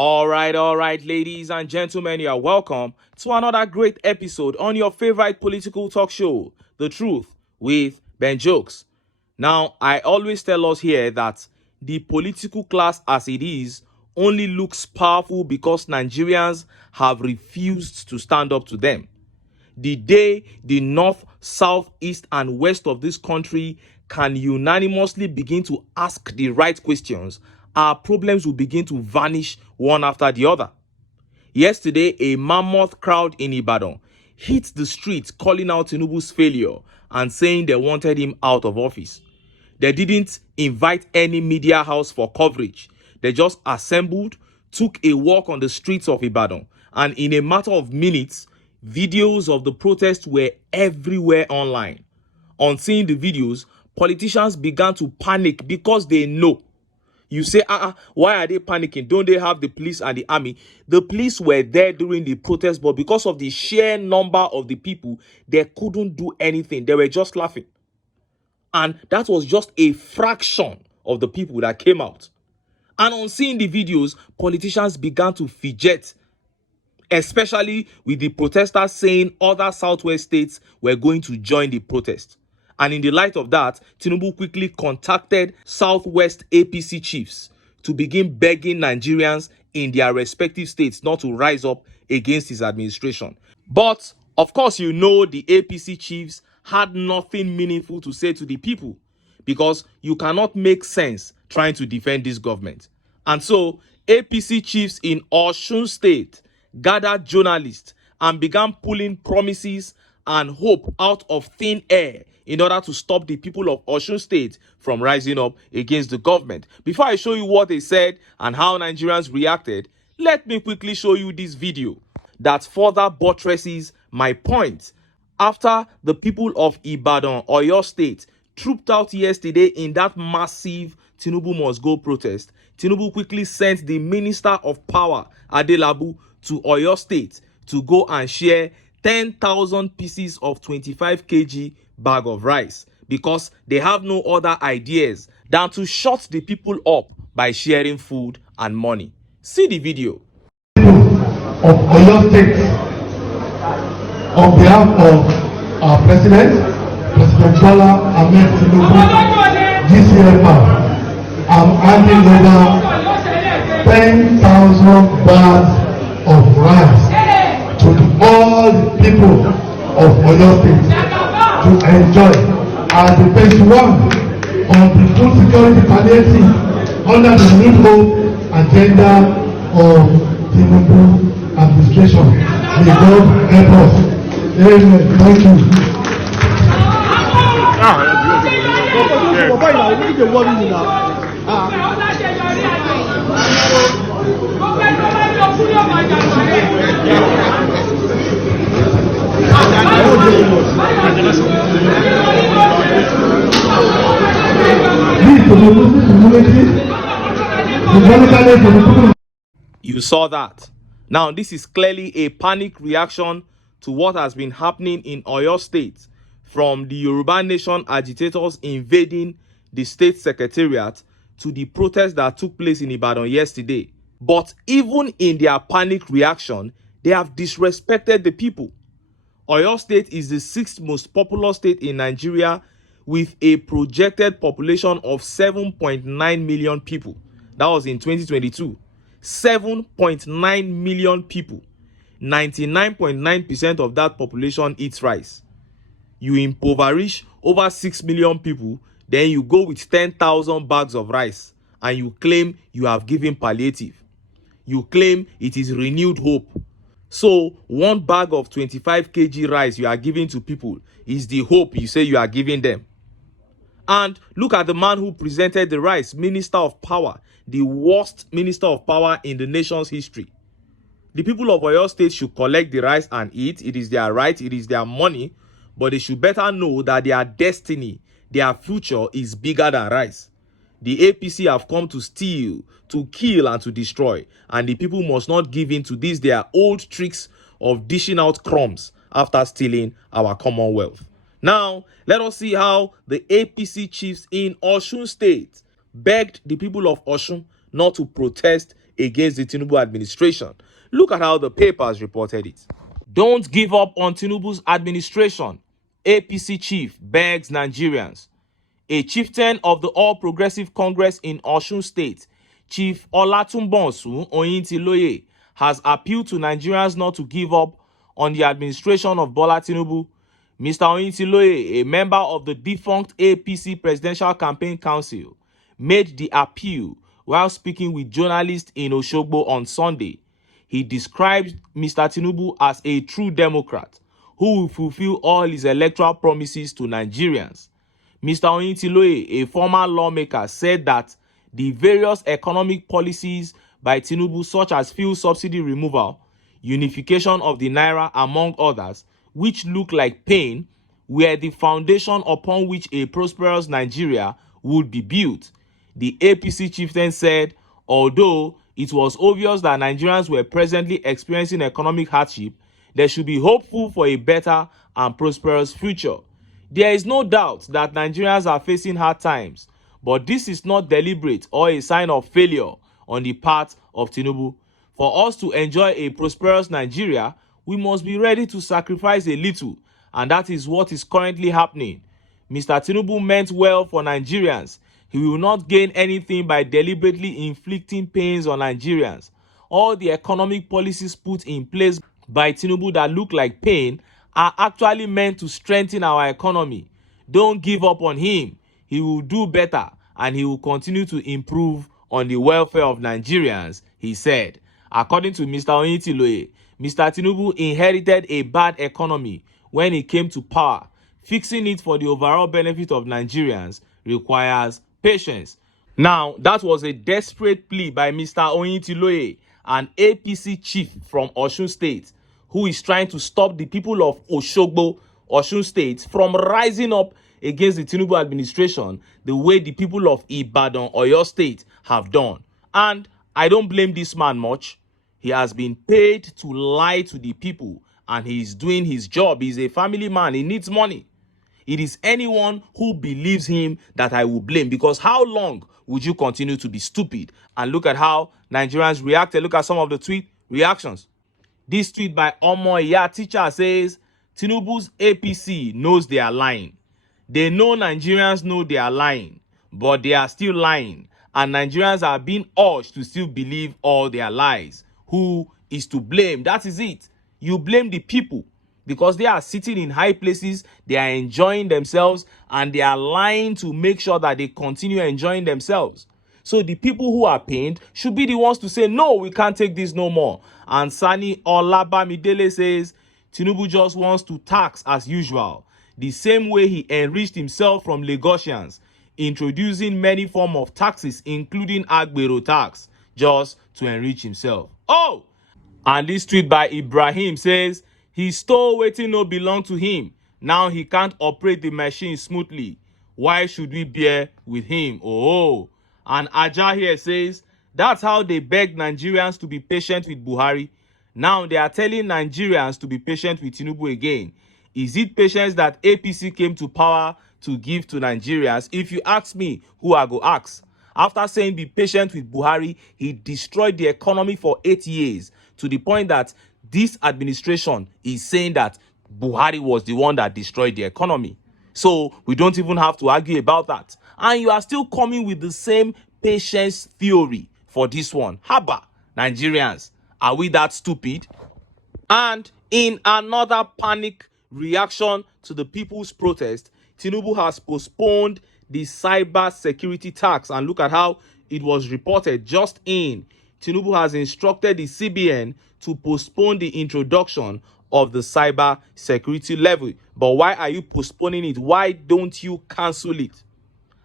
All right, ladies and gentlemen, you are welcome to another great episode on your favorite political talk show, The Truth with Ben Jokes. Now, I always tell us here that the political class as it is only looks powerful because Nigerians have refused to stand up to them. The day the north, south, east, and west of this country can unanimously begin to ask the right questions, our problems will begin to vanish one after the other. Yesterday, a mammoth crowd in Ibadan hit the streets calling out TINUBU's failure and saying they wanted him out of office. They didn't invite any media house for coverage. They just assembled, took a walk on the streets of Ibadan, and in a matter of minutes, videos of the protest were everywhere online. On seeing the videos, politicians began to panic because they know. You say, why are they panicking? Don't they have the police and the army? The police were there during the protest, but because of the sheer number of the people, they couldn't do anything. They were just laughing. And that was just a fraction of the people that came out. And on seeing the videos, politicians began to fidget, especially with the protesters saying other southwest states were going to join the protest. And in the light of that, TINUBU quickly contacted Southwest APC chiefs to begin begging Nigerians in their respective states not to rise up against his administration. But, of course, you know the APC chiefs had nothing meaningful to say to the people because you cannot make sense trying to defend this government. And so, APC chiefs in OSUN state gathered journalists and began pulling promises and hope out of thin air in order to stop the people of OSUN State from rising up against the government. Before I show you what they said and how Nigerians reacted, let me quickly show you this video that further buttresses my point. After the people of Ibadan, Oyo State, trooped out yesterday in that massive TINUBU must go protest, TINUBU quickly sent the Minister of Power, Adelabu, to Oyo State to go and share 10,000 pieces of 25 kg bag of rice because they have no other ideas than to shut the people up by sharing food and money. See the video. Of Oyo State, on behalf of our President Bola Ahmed Tinubu, GCFR, I'm handing over 10,000 bags of rice to all the people of Oyo State to enjoy as the best one on the food security palliative under the new agenda of TINUBU administration. May God help us. Amen. Thank you. You saw that. Now, this is clearly a panic reaction to what has been happening in Oyo State from the Yoruba Nation agitators invading the state secretariat to the protest that took place in Ibadan yesterday. But even in their panic reaction, they have disrespected the people. Oyo State is the 6th most populous state in Nigeria with a projected population of 7.9 million people. That was in 2022. 7.9 million people. 99.9% of that population eats rice. You impoverish over 6 million people, then you go with 10,000 bags of rice and you claim you have given palliative. You claim it is renewed hope. So, one bag of 25 kg rice you are giving to people is the hope you say you are giving them. And look at the man who presented the rice, Minister of Power, the worst Minister of Power in the nation's history. The people of Oyo State should collect the rice and eat. It is their right, it is their money, but they should better know that their destiny, their future is bigger than rice. The APC have come to steal, to kill, and to destroy, and the people must not give in to these their old tricks of dishing out crumbs after stealing our commonwealth. Now, let us see how the APC chiefs in OSUN State begged the people of OSUN not to protest against the Tinubu administration. Look at how the papers reported it. Don't give up on Tinubu's administration. APC chief begs Nigerians. A chieftain of the All Progressive Congress in OSUN State, Chief Olatunbonsu Oyintiloye, has appealed to Nigerians not to give up on the administration of Bola Tinubu. Mr. Oyintiloye, a member of the defunct APC Presidential Campaign Council, made the appeal while speaking with journalists in Osogbo on Sunday. He described Mr. Tinubu as a true Democrat who will fulfill all his electoral promises to Nigerians. Mr. Oyintiloye, a former lawmaker, said that the various economic policies by Tinubu, such as fuel subsidy removal, unification of the naira, among others, which look like pain, were the foundation upon which a prosperous Nigeria would be built. The APC chieftain said, although it was obvious that Nigerians were presently experiencing economic hardship, they should be hopeful for a better and prosperous future. There is no doubt that Nigerians are facing hard times, but this is not deliberate or a sign of failure on the part of Tinubu. For us to enjoy a prosperous Nigeria, we must be ready to sacrifice a little, and that is what is currently happening. Mr. Tinubu meant well for Nigerians. He will not gain anything by deliberately inflicting pains on Nigerians. All the economic policies put in place by Tinubu that look like pain are actually meant to strengthen our economy. Don't give up on him. He will do better and he will continue to improve on the welfare of Nigerians, he said. According to Mr. Oyintiloye, Mr. Tinubu inherited a bad economy when he came to power. Fixing it for the overall benefit of Nigerians requires patience. Now, that was a desperate plea by Mr. Oyintiloye, an APC chief from Osun State, who is trying to stop the people of Osogbo, Osun State, from rising up against the Tinubu administration the way the people of Ibadan, Oyo State, have done. And I don't blame this man much. He has been paid to lie to the people, and he is doing his job. He's a family man. He needs money. It is anyone who believes him that I will blame, because how long would you continue to be stupid? And look at how Nigerians reacted. Look at some of the tweet reactions. This tweet by Omo Iya Teacher says, Tinubu's APC knows they are lying. They know Nigerians know they are lying, but they are still lying. And Nigerians are being urged to still believe all their lies. Who is to blame? That is it. You blame the people because they are sitting in high places, they are enjoying themselves, and they are lying to make sure that they continue enjoying themselves. So the people who are pained should be the ones to say, no, we can't take this no more. And Sani Olabamidele says, Tinubu just wants to tax as usual, the same way he enriched himself from Lagosians, introducing many forms of taxes, including Agbero tax, just to enrich himself. Oh! And this tweet by Ibrahim says, he stole wetin no belong to him. Now he can't operate the machine smoothly. Why should we bear with him? Oh! And Aja here says, that's how they beg Nigerians to be patient with Buhari. Now they are telling Nigerians to be patient with Tinubu again. Is it patience that APC came to power to give to Nigerians? If you ask me, who I go ask? After saying be patient with Buhari, he destroyed the economy for 8 years, to the point that this administration is saying that Buhari was the one that destroyed the economy. So we don't even have to argue about that. And you are still coming with the same patience theory for this one. Haba, Nigerians, are we that stupid? And in another panic reaction to the people's protest, Tinubu has postponed the cyber security tax. And look at how it was reported just in. Tinubu has instructed the CBN to postpone the introduction of the cyber security levy. But why are you postponing it? Why don't you cancel it?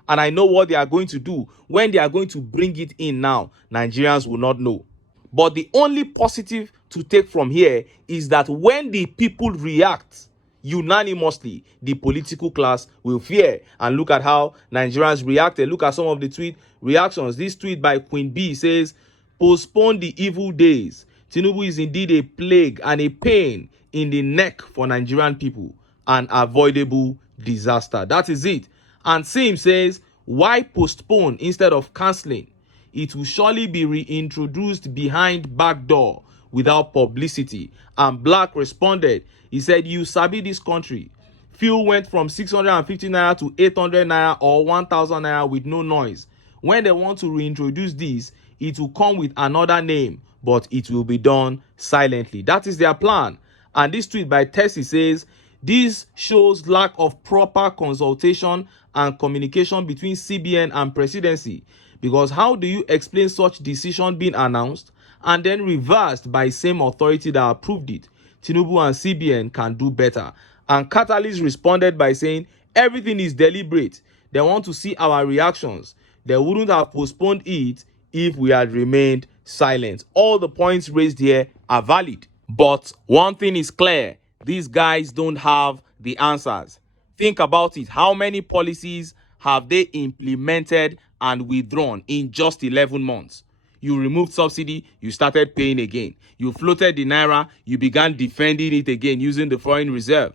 And I know what they are going to do. When they are going to bring it in now, Nigerians will not know. But the only positive to take from here is that when the people react unanimously, the political class will fear. And look at how Nigerians reacted. Look at some of the tweet reactions. This tweet by Queen B says, postpone the evil days. Tinubu is indeed a plague and a pain in the neck for Nigerian people. An avoidable disaster. That is it. And Sim says, why postpone instead of cancelling? it will surely be reintroduced behind back door without publicity. And Black responded, he said, you sabi this country. Fuel went from 650 naira to 800 naira or 1000 naira with no noise. When they want to reintroduce this, it will come with another name, but it will be done silently. That is their plan. And this tweet by Tessie says, this shows lack of proper consultation and communication between CBN and presidency. Because how do you explain such decision being announced and then reversed by same authority that approved it? TINUBU and CBN can do better. And Catalyst responded by saying, everything is deliberate. They want to see our reactions. They wouldn't have postponed it if we had remained silent. All the points raised here are valid. But one thing is clear, these guys don't have the answers. Think about it. How many policies have they implemented and withdrawn in just 11 months? You removed subsidy, you started paying again. You floated the naira, you began defending it again using the foreign reserve.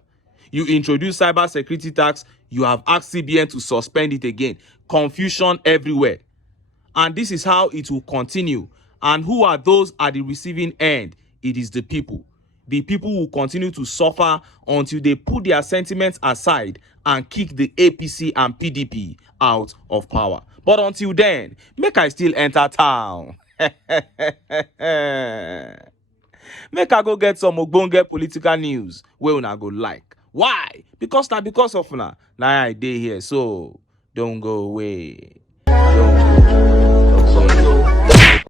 You introduced cyber security tax, you have asked CBN to suspend it again. Confusion everywhere. And this is how it will continue. And who are those at the receiving end? It is the people. The people will continue to suffer until they put their sentiments aside and kick the APC and PDP out of power. But until then, make I still enter town. Make I go get some ogbonge political news wey una go like. Why? Because of una. Now I dey here, so don't go away.